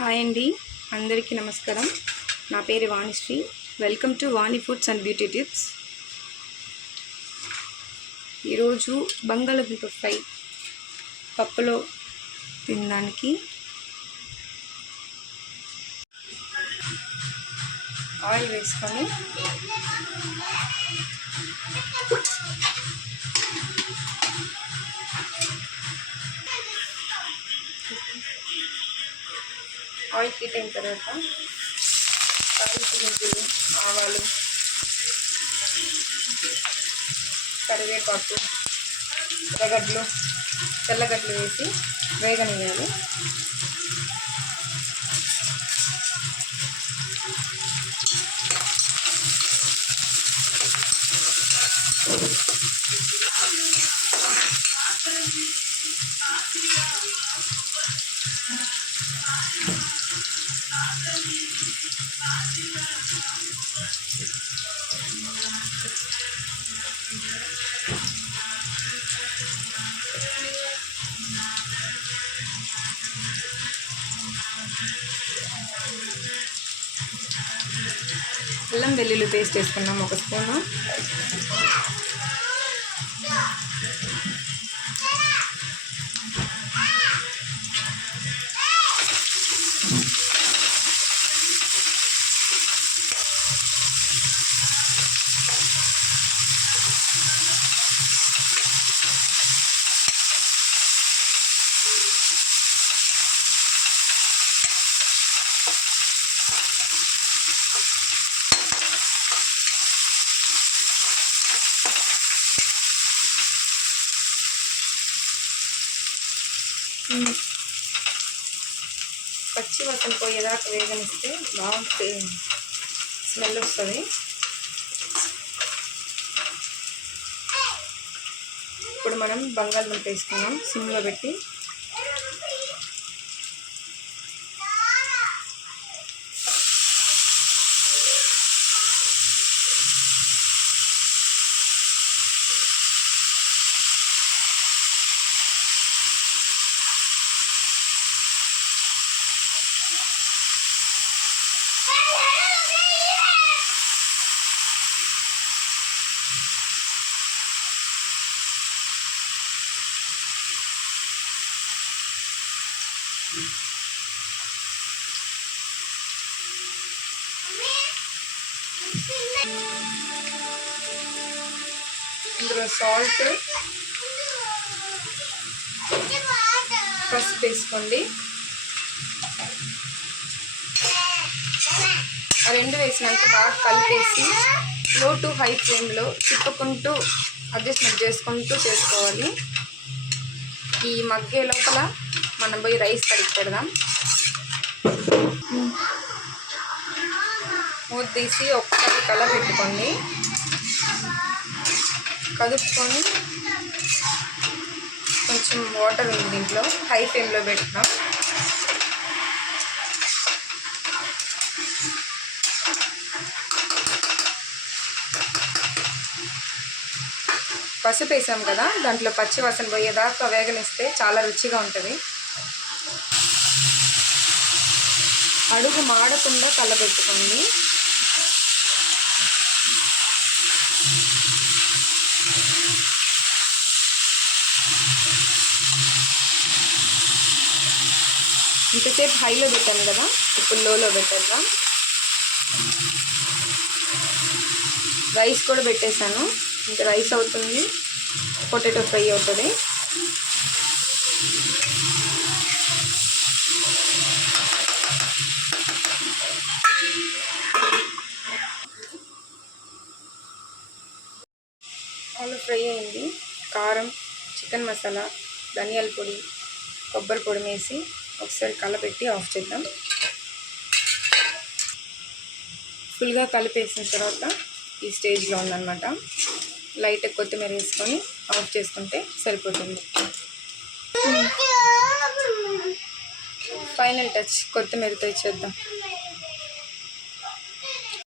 Hi అండి, అందరికీ నమస్కారం. నా పేరు Vanisri. Welcome to Vani foods and beauty tips. ఈరోజు బంగాళదుంప ఫ్రై పప్పులో తినడానికి ఆయిల్ వేసుకొని ఆయిల్ హీట్ అయిన తర్వాత తాలింపు గింజలు, ఆవాలు, కరివేపాకు, ఎర్రగడ్డలు, తెల్లగడ్డలు వేసి వేగనివ్వాలి. అల్లం వెల్లుల్లి పేస్ట్ వేసుకున్నాం 1 స్పూను. పచ్చి వాసన పోయేదాకా వేగనిస్తే బాగా స్మెల్ వస్తుంది. ఇప్పుడు మనం బంగాళదుంప వేసుకున్నాం సిమ్లో పెట్టి. ఇందులో సాల్ట్, పసుపు వేసుకోండి. ఆ రెండు వేసినాక బాగా కలిపేసి లో టు హై ఫ్లేమ్లో తిప్పుకుంటూ అడ్జస్ట్మెంట్ చేసుకుంటూ చేసుకోవాలి. ఈ మగ్గే లోపల మనం పోయి రైస్ కడిగి పెడదాం. మూత తీసి ఒక్కసారి కలపెట్టుకోండి. కలుపుకొని కొంచెం వాటర్ ఉంది దీంట్లో, హై ఫ్లేమ్లో పెడతాం. పసుపు వేసాం కదా, దాంట్లో పచ్చి వాసన పోయేదాకా వేగనిస్తే చాలా రుచిగా ఉంటుంది. అడుగు మాడకుండా కలబెట్టుకోండి. ఇంతసేపు హైలో పెట్టాను కదా, ఇప్పుడు లోలో పెట్టేద్దాం. రైస్ కూడా పెట్టేశాను. ఇంకా రైస్ అవుతుంది, పొటాటో ఫ్రై అవుతుంది. ఆలు ఫ్రై అయింది. కారం, చికెన్ మసాలా, ధనియాల పొడి, కొబ్బరి పొడి వేసి ఒకసారి కలపెట్టి ఆఫ్ చేద్దాం. ఫుల్గా కలిపేసిన తర్వాత ఈ స్టేజ్లో ఉందన్నమాట. లైట్ కొత్తిమీర వేసుకొని ఆఫ్ చేసుకుంటే సరిపోతుంది. ఫైనల్ టచ్ కొత్తిమీరతో ఇచ్చేద్దాం.